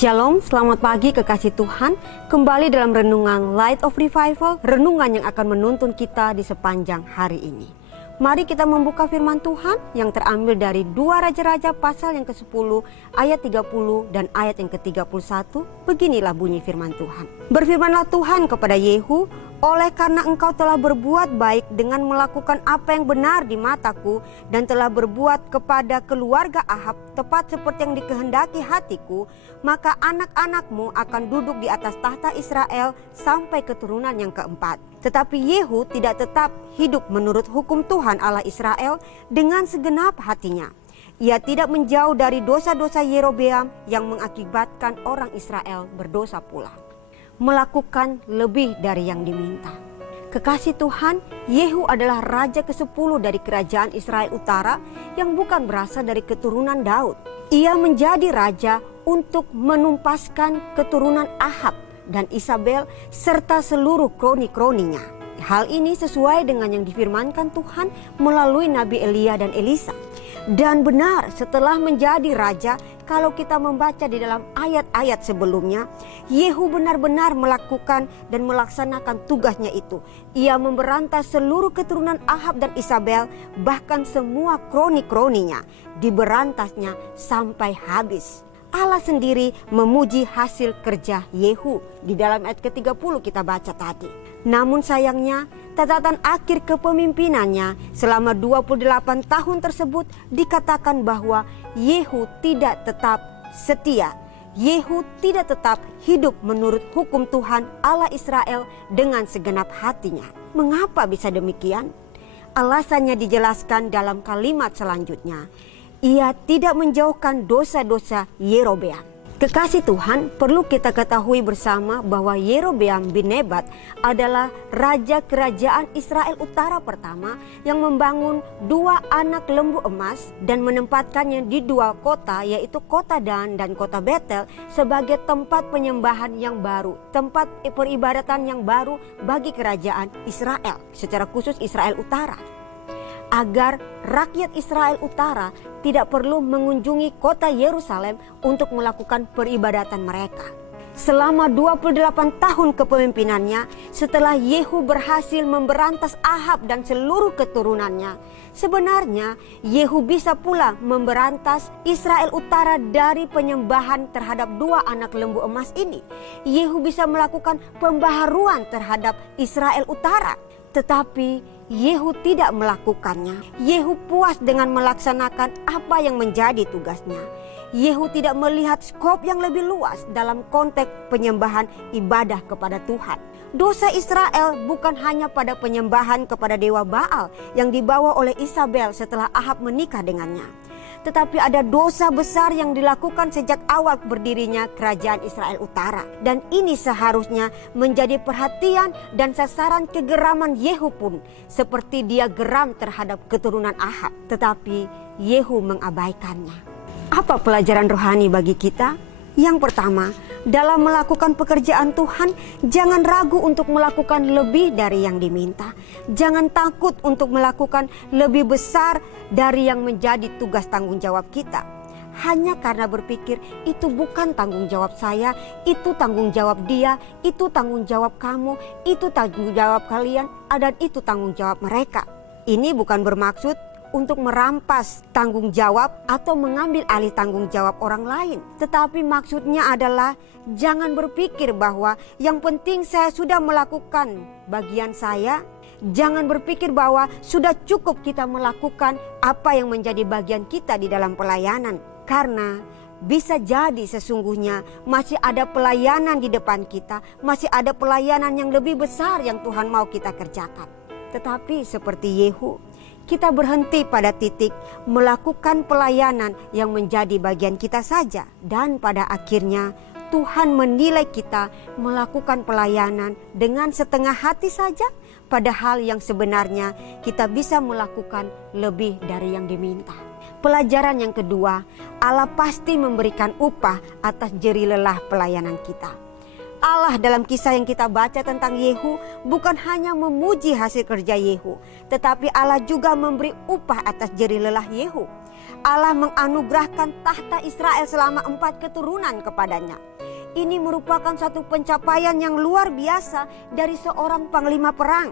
Shalom, selamat pagi kekasih Tuhan. Kembali dalam renungan Light of Revival, renungan yang akan menuntun kita di sepanjang hari ini. Mari kita membuka firman Tuhan yang terambil dari 2 Raja-Raja pasal yang ke-10 ayat 30 dan ayat yang ke-31. Beginilah bunyi firman Tuhan. Berfirmanlah Tuhan kepada Yehu, oleh karena engkau telah berbuat baik dengan melakukan apa yang benar di mataku dan telah berbuat kepada keluarga Ahab tepat seperti yang dikehendaki hatiku, maka anak-anakmu akan duduk di atas tahta Israel sampai keturunan yang keempat. Tetapi Yehu tidak tetap hidup menurut hukum Tuhan Allah Israel dengan segenap hatinya. Ia tidak menjauh dari dosa-dosa Yerobeam yang mengakibatkan orang Israel berdosa pula. Melakukan lebih dari yang diminta. Kekasih Tuhan, Yehu adalah raja ke-10 dari kerajaan Israel Utara yang bukan berasal dari keturunan Daud. Ia menjadi raja untuk menumpaskan keturunan Ahab dan Isabel serta seluruh kroni-kroninya. Hal ini sesuai dengan yang difirmankan Tuhan melalui Nabi Elia dan Elisa. Dan benar, setelah menjadi raja, kalau kita membaca di dalam ayat-ayat sebelumnya, Yehu benar-benar melakukan dan melaksanakan tugasnya itu. Ia memberantas seluruh keturunan Ahab dan Isabel, bahkan semua kroni-kroninya. Diberantasnya sampai habis. Allah sendiri memuji hasil kerja Yehu. Di dalam ayat ke-30 kita baca tadi. Namun sayangnya, catatan akhir kepemimpinannya selama 28 tahun tersebut dikatakan bahwa Yehu tidak tetap setia. Yehu tidak tetap hidup menurut hukum Tuhan Allah Israel dengan segenap hatinya. Mengapa bisa demikian? Alasannya dijelaskan dalam kalimat selanjutnya. Ia tidak menjauhkan dosa-dosa Yerobeam. Kekasih Tuhan, perlu kita ketahui bersama bahwa Yerobeam bin Nebat adalah raja kerajaan Israel Utara pertama yang membangun 2 anak lembu emas dan menempatkannya di 2 kota, yaitu kota Dan dan kota Betel, sebagai tempat penyembahan yang baru, tempat peribadatan yang baru bagi kerajaan Israel, secara khusus Israel Utara. Agar rakyat Israel Utara tidak perlu mengunjungi kota Yerusalem untuk melakukan peribadatan mereka. Selama 28 tahun kepemimpinannya, setelah Yehu berhasil memberantas Ahab dan seluruh keturunannya, sebenarnya Yehu bisa pula memberantas Israel Utara dari penyembahan terhadap 2 anak lembu emas ini. Yehu bisa melakukan pembaharuan terhadap Israel Utara. Tetapi Yehu tidak melakukannya. Yehu puas dengan melaksanakan apa yang menjadi tugasnya. Yehu tidak melihat skop yang lebih luas dalam konteks penyembahan ibadah kepada Tuhan. Dosa Israel bukan hanya pada penyembahan kepada dewa Baal yang dibawa oleh Isabel setelah Ahab menikah dengannya. Tetapi ada dosa besar yang dilakukan sejak awal berdirinya kerajaan Israel Utara. Dan ini seharusnya menjadi perhatian dan sasaran kegeraman Yehu pun, seperti dia geram terhadap keturunan Ahab. Tetapi Yehu mengabaikannya. Apa pelajaran rohani bagi kita? Yang pertama, dalam melakukan pekerjaan Tuhan, jangan ragu untuk melakukan lebih dari yang diminta. Jangan takut untuk melakukan lebih besar dari yang menjadi tugas tanggung jawab kita. Hanya karena berpikir itu bukan tanggung jawab saya, itu tanggung jawab dia, itu tanggung jawab kamu, itu tanggung jawab kalian, dan itu tanggung jawab mereka. Ini bukan bermaksud untuk merampas tanggung jawab atau mengambil alih tanggung jawab orang lain. Tetapi maksudnya adalah jangan berpikir bahwa yang penting saya sudah melakukan bagian saya. Jangan berpikir bahwa sudah cukup kita melakukan apa yang menjadi bagian kita di dalam pelayanan. Karena bisa jadi sesungguhnya masih ada pelayanan di depan kita, masih ada pelayanan yang lebih besar yang Tuhan mau kita kerjakan. Tetapi seperti Yehu, kita berhenti pada titik melakukan pelayanan yang menjadi bagian kita saja. Dan pada akhirnya Tuhan menilai kita melakukan pelayanan dengan setengah hati saja. Padahal yang sebenarnya kita bisa melakukan lebih dari yang diminta. Pelajaran yang kedua, Allah pasti memberikan upah atas jerih lelah pelayanan kita. Allah dalam kisah yang kita baca tentang Yehu bukan hanya memuji hasil kerja Yehu, tetapi Allah juga memberi upah atas jerih lelah Yehu. Allah menganugerahkan tahta Israel selama 4 keturunan kepadanya. Ini merupakan satu pencapaian yang luar biasa dari seorang panglima perang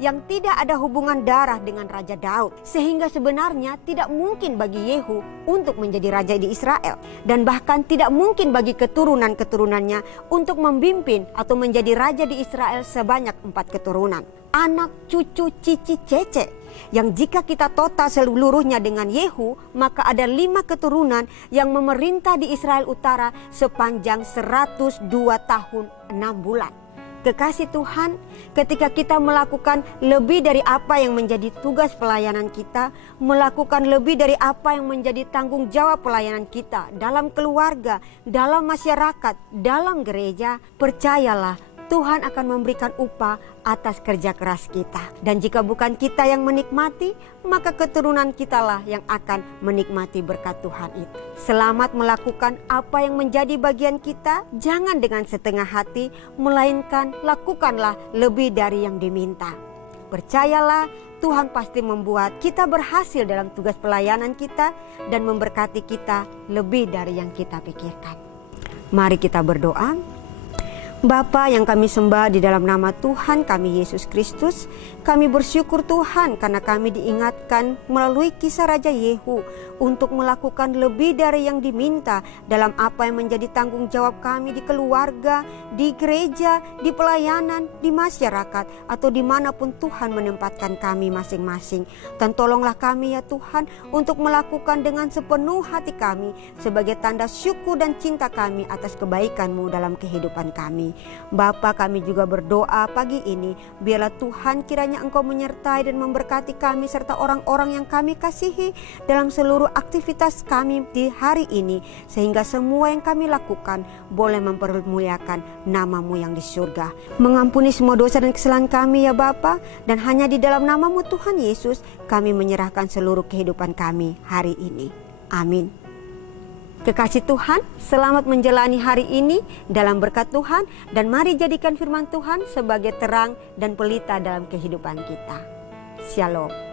yang tidak ada hubungan darah dengan Raja Daud. Sehingga sebenarnya tidak mungkin bagi Yehu untuk menjadi raja di Israel. Dan bahkan tidak mungkin bagi keturunan-keturunannya untuk memimpin atau menjadi raja di Israel sebanyak 4 keturunan. Anak, cucu, cici, cece. Yang jika kita total seluruhnya dengan Yehu, maka ada 5 keturunan yang memerintah di Israel Utara sepanjang 102 tahun 6 bulan. Kekasih Tuhan, ketika kita melakukan lebih dari apa yang menjadi tugas pelayanan kita, melakukan lebih dari apa yang menjadi tanggung jawab pelayanan kita dalam keluarga, dalam masyarakat, dalam gereja, percayalah Tuhan akan memberikan upah atas kerja keras kita. Dan jika bukan kita yang menikmati, maka keturunan kitalah yang akan menikmati berkat Tuhan itu. Selamat melakukan apa yang menjadi bagian kita. Jangan dengan setengah hati, melainkan lakukanlah lebih dari yang diminta. Percayalah, Tuhan pasti membuat kita berhasil dalam tugas pelayanan kita dan memberkati kita lebih dari yang kita pikirkan. Mari kita berdoa. Bapa yang kami sembah di dalam nama Tuhan kami Yesus Kristus, kami bersyukur Tuhan karena kami diingatkan melalui kisah Raja Yehu untuk melakukan lebih dari yang diminta dalam apa yang menjadi tanggung jawab kami di keluarga, di gereja, di pelayanan, di masyarakat, atau dimanapun Tuhan menempatkan kami masing-masing. Dan tolonglah kami ya Tuhan untuk melakukan dengan sepenuh hati kami sebagai tanda syukur dan cinta kami atas kebaikan-Mu dalam kehidupan kami. Bapa, kami juga berdoa pagi ini, biarlah Tuhan kiranya Engkau menyertai dan memberkati kami serta orang-orang yang kami kasihi dalam seluruh aktivitas kami di hari ini, sehingga semua yang kami lakukan boleh mempermuliakan nama-Mu yang di surga. Mengampuni semua dosa dan kesalahan kami ya Bapa, dan hanya di dalam nama-Mu Tuhan Yesus kami menyerahkan seluruh kehidupan kami hari ini. Amin. Kekasih Tuhan, selamat menjalani hari ini dalam berkat Tuhan, dan mari jadikan firman Tuhan sebagai terang dan pelita dalam kehidupan kita. Shalom.